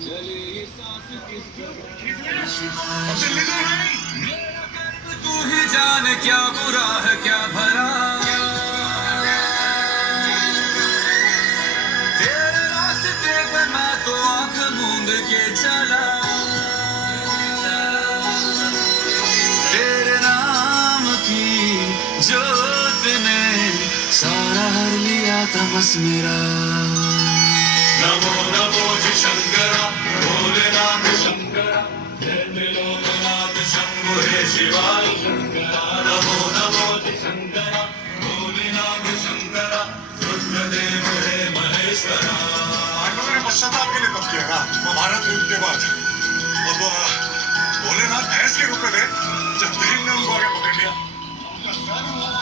चले ये सांस किसकी मेरा कर्म तू ही जाने क्या बुरा है क्या भला तेरे रास्ते पे मैं तो आंख मूंद के चला तेरे नाम की जोत ने सारा हर लिया था बस मेरा नमो नमो जी शंकरा भोलेनाथ शंकरा लोकनाथ शंभो हे शिवाय शंकरा नमो नमो जी शंकरा भोलेनाथ शंकरा रुद्रदेव हे महेश्वरा पांडवों ने पश्चाताप के लिए तप किया ना वो भारत युद्ध के बाद अब भोलेनाथ भैंस के रूप में थे जब भीम ने उनको आगे पकड़ लिया